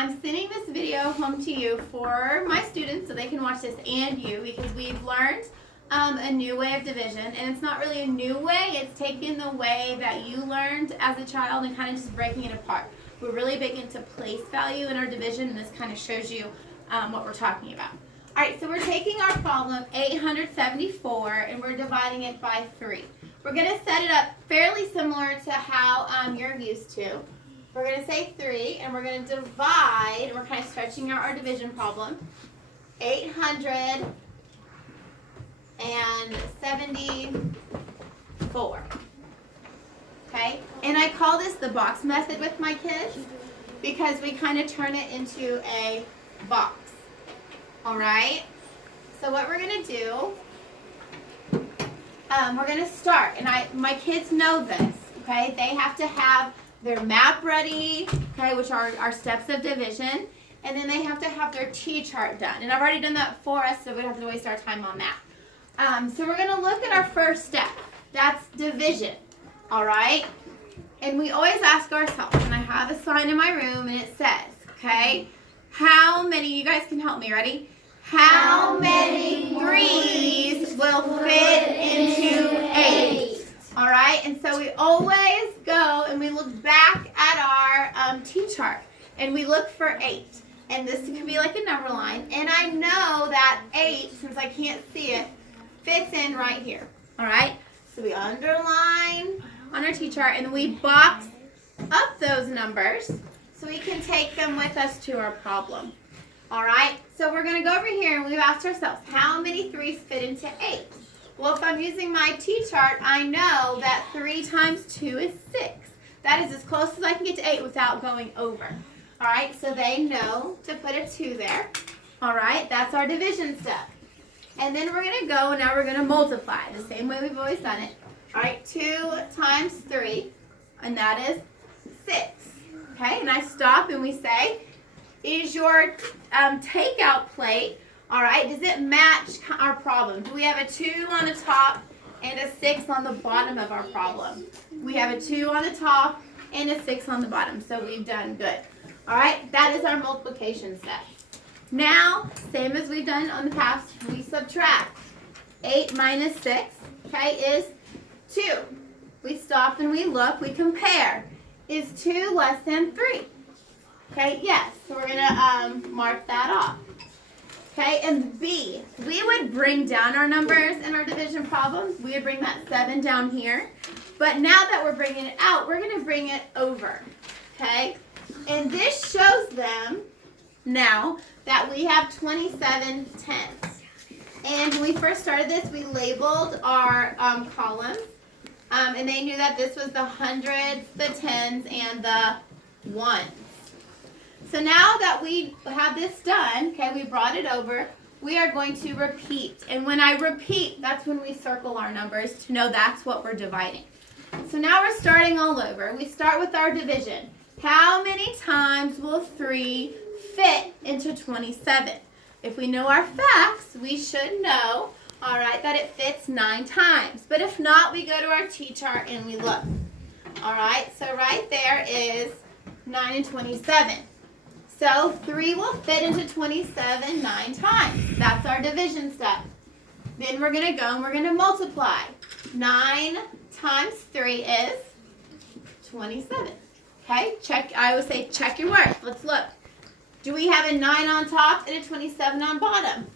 I'm sending this video home to you for my students so they can watch this and you, because we've learned a new way of division, and it's not really a new way, it's taking the way that you learned as a child and kind of just breaking it apart. We're really big into place value in our division, and this kind of shows you what we're talking about. Alright, so we're taking our problem 874 and we're dividing it by 3. We're going to set it up fairly similar to how you're used to. We're going to say 3 and we're going to divide, and we're kind of stretching out our division problem. 874. Okay? And I call this the box method with my kids because we kind of turn it into a box. Alright? So what we're going to do, we're going to start, and my kids know this, okay? They have to have their map ready, okay, which are our steps of division, and then they have to have their T-chart done. And I've already done that for us, so we don't have to waste our time on that. So we're going to look at our first step. That's division, alright? And we always ask ourselves, and I have a sign in my room, and it says, okay, how many, you guys can help me, ready? How many 3s will fit into 8? All right, and so we always go and we look back at our T-chart, and we look for 8. And this could be like a number line, and I know that 8, since I can't see it, fits in right here. All right, so we underline on our T-chart, and we box up those numbers so we can take them with us to our problem. All right, so we're going to go over here and we've asked ourselves, how many 3s fit into 8? Well, if I'm using my T-chart, I know that 3 times 2 is 6. That is as close as I can get to 8 without going over. All right, so they know to put a 2 there. All right, that's our division step. And then we're going to go, and now we're going to multiply the same way we've always done it. All right, 2 times 3, and that is 6. Okay, and I stop and we say, is your takeout plate, all right, does it match our problem? Do we have a 2 on the top and a 6 on the bottom of our problem? We have a 2 on the top and a 6 on the bottom, so we've done good. All right, that is our multiplication step. Now, same as we've done on the past, we subtract. 8 minus 6, okay, is 2. We stop and we look, we compare. Is 2 less than 3? Okay, yes. So we're going to mark that off. Okay, and B, we would bring down our numbers in our division problems. We would bring that 7 down here. But now that we're bringing it out, we're going to bring it over. Okay, and this shows them now that we have 27 tens. And when we first started this, we labeled our columns. And they knew that this was the hundreds, the tens, and the ones. So now that we have this done, okay, we brought it over, we are going to repeat. And when I repeat, that's when we circle our numbers to know that's what we're dividing. So now we're starting all over. We start with our division. How many times will 3 fit into 27? If we know our facts, we should know, all right, that it fits 9 times. But if not, we go to our T-chart and we look. All right, so right there is 9 and 27. So 3 will fit into 27 9 times. That's our division step. Then we're going to go and we're going to multiply. 9 times 3 is 27. Okay, check. I always say check your work. Let's look. Do we have a 9 on top and a 27 on bottom?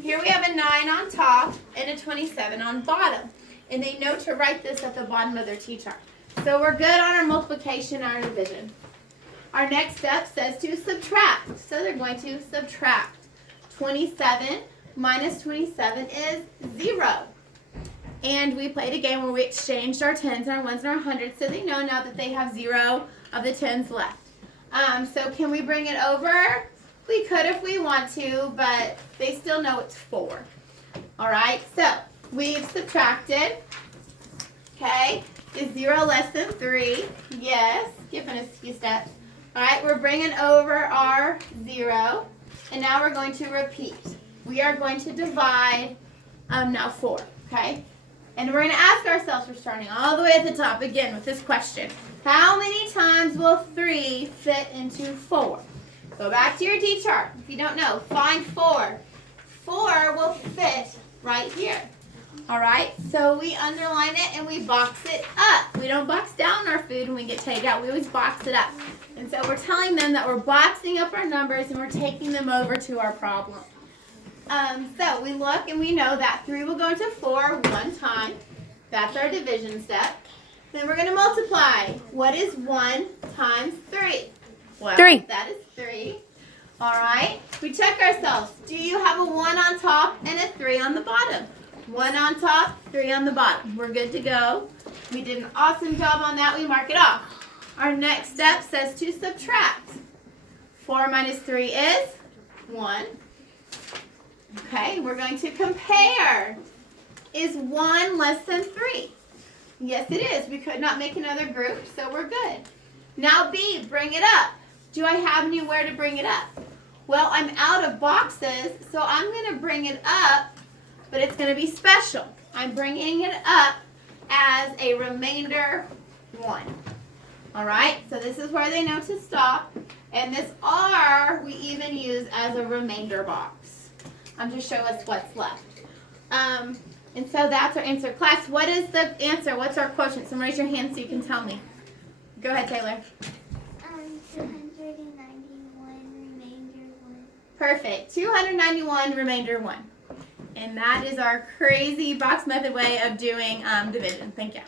Here we have a 9 on top and a 27 on bottom. And they know to write this at the bottom of their T-chart. So we're good on our multiplication and our division. Our next step says to subtract. So they're going to subtract. 27 minus 27 is 0. And we played a game where we exchanged our tens and our ones and our hundreds, so they know now that they have 0 of the tens left. So can we bring it over? We could if we want to, but they still know it's 4. All right, so we've subtracted. Okay, is 0 less than 3? Yes, giving us a few steps. All right, we're bringing over our 0, and now we're going to repeat. We are going to divide now 4, okay? And we're going to ask ourselves, we're starting all the way at the top again with this question. How many times will 3 fit into 4? Go back to your T-chart. If you don't know, find 4. 4 will fit right here. All right, so we underline it and we box it up. We don't box down our food when we get taken out. We always box it up. And so we're telling them that we're boxing up our numbers and we're taking them over to our problem. So we look and we know that 3 will go into 4 one time. That's our division step. Then we're going to multiply. What is 1 times 3? Well, 3. That is 3. All right. We check ourselves. Do you have a 1 on top and a 3 on the bottom? 1 on top, 3 on the bottom. We're good to go. We did an awesome job on that. We mark it off. Our next step says to subtract. 4 minus 3 is 1. Okay, we're going to compare. Is 1 less than 3? Yes, it is. We could not make another group, so we're good. Now B, bring it up. Do I have anywhere to bring it up? Well, I'm out of boxes, so I'm going to bring it up, but it's going to be special. I'm bringing it up as a remainder 1. All right, so this is where they know to stop. And this R we even use as a remainder box to show us what's left. And so that's our answer. Class, what is the answer? What's our quotient? So raise your hand so you can tell me. Go ahead, Taylor. 291 remainder 1. Perfect. 291 remainder 1. And that is our crazy box method way of doing division. Thank you.